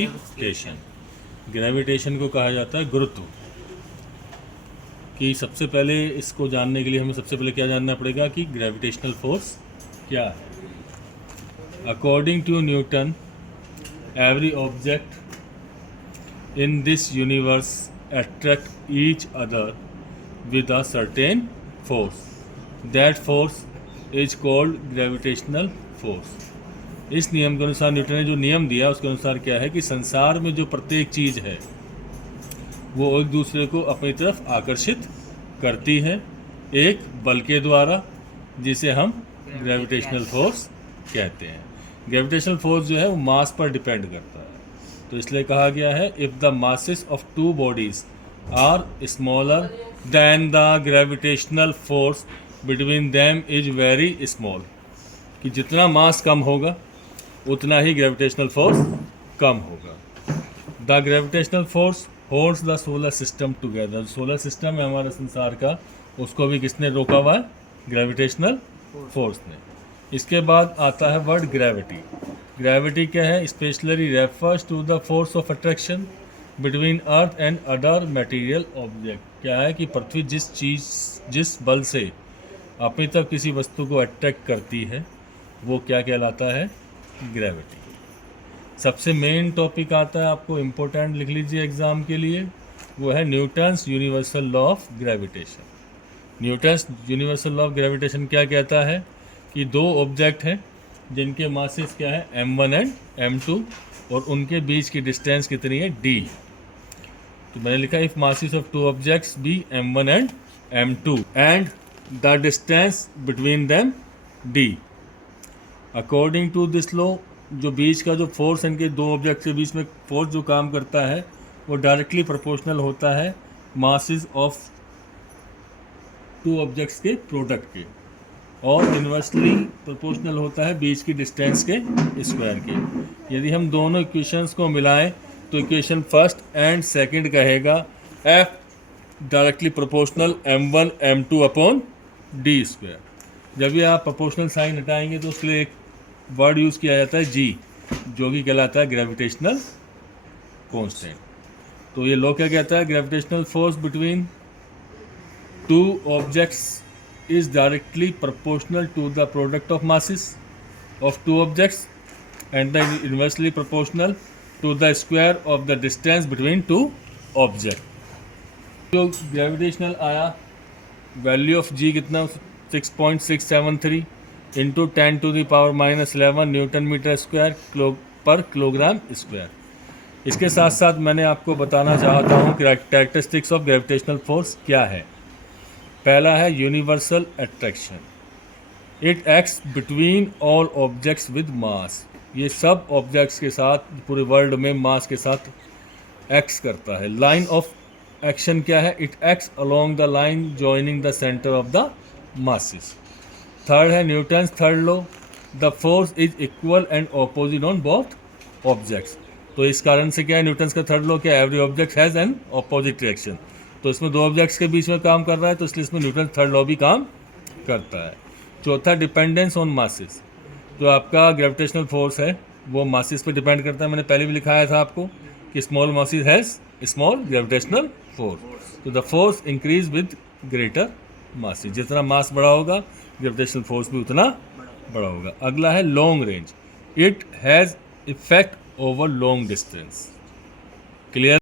Gravitation. Gravitation को कहा जाता है गुरुत्व। कि सबसे पहले इसको जानने के लिए हमें सबसे पहले क्या जानना पड़ेगा कि ग्रेविटेशनल फोर्स क्या है। According to Newton, every object in this universe attract each other with a certain force. That force is called gravitational force. इस नियम के अनुसार न्यूटन ने जो नियम दिया उसके अनुसार क्या है कि संसार में जो प्रत्येक चीज़ है वो एक दूसरे को अपनी तरफ आकर्षित करती है एक बल के द्वारा, जिसे हम ग्रेविटेशनल फोर्स कहते हैं। ग्रेविटेशनल फोर्स जो है वो मास पर डिपेंड करता है, तो इसलिए कहा गया है if the masses of two bodies are smaller then the gravitational force between them is very small, कि जितना मास कम होगा उतना ही ग्रेविटेशनल फोर्स कम होगा। The gravitational force holds the solar system together. Solar system है हमारे संसार का, उसको भी किसने रोका हुआ है? ग्रेविटेशनल फोर्स ने। इसके बाद आता है वर्ड ग्रेविटी। ग्रेविटी क्या है? Specially refers to the force of attraction between earth and other material object. क्या है कि पृथ्वी जिस बल से अपनी तरफ किसी वस्तु को अट्रैक्ट करती है वो क्या कहलाता है? ग्रेविटी। सबसे मेन टॉपिक आता है, आपको इम्पोर्टेंट लिख लीजिए एग्जाम के लिए, वो है Newton's universal law of gravitation. Newton's universal law of gravitation क्या कहता है कि दो ऑब्जेक्ट हैं जिनके मासेस क्या है? m1 एंड m2, और उनके बीच की डिस्टेंस कितनी है? d। तो मैंने लिखा if masses of two objects be m1 and m2 and the distance between them d। According to this law, जो बीच का जो फोर्स इनके दो ऑब्जेक्ट के बीच में फोर्स जो काम करता है वो डायरेक्टली प्रोपोर्शनल होता है मासेस ऑफ टू ऑब्जेक्ट्स के प्रोडक्ट के, और इन्वर्सली प्रोपोर्शनल होता है बीच की डिस्टेंस के स्क्वायर के। यदि हम दोनों इक्वेशंस को मिलाएं तो इक्वेशन फर्स्ट एंड सेकंड कहेगा F directly proportional m1 m2 upon d square. जब भी आप प्रोपोर्शनल साइन हटाएंगे तो उसके लिए एक वर्ड यूज़ किया जाता है g, जो कि कहलाता है ग्रेविटेशनल कांस्टेंट। तो ये लॉ क्या कहता है? Gravitational force between two objects is directly proportional to the product of masses of two objects and the inversely proportional to the square of the distance between two objects। जो gravitational आया, value of G कितना? 6.673 into 10 to the power -11 newton metre square per kilogram square. इसके साथ साथ मैंने आपको बताना चाहता हूँ कि कैरेक्टरिस्टिक्स ऑफ ग्रेविटेशनल फोर्स क्या है। पहला है universal attraction. It acts between all objects with mass. ये सब ऑब्जेक्ट्स के साथ, पूरे वर्ल्ड में मास के साथ एक्ट्स करता है। लाइन ऑफ एक्शन क्या है? It acts along the line joining the centre of the masses. Third है Newton's third law, the force is equal and opposite on both objects. तो इस कारण से क्या है न्यूटन्स का थर्ड लॉ? क्या? Every object has an opposite reaction. तो इसमें दो ऑब्जेक्ट्स के बीच में काम कर रहा है, तो इसलिए इसमें न्यूटन थर्ड लॉ भी काम करता है। चौथा डिपेंडेंस ऑन मासेस। जो आपका ग्रेविटेशनल फोर्स है वो मासेस पे डिपेंड करता है। मैंने पहले भी लिखाया था आपको कि small masses has small gravitational force. तो the force increase with greater masses. जितना मास बड़ा होगा ग्रेविटेशनल फोर्स भी उतना बड़ा होगा। अगला है long range. It has effect over long distance. Clear?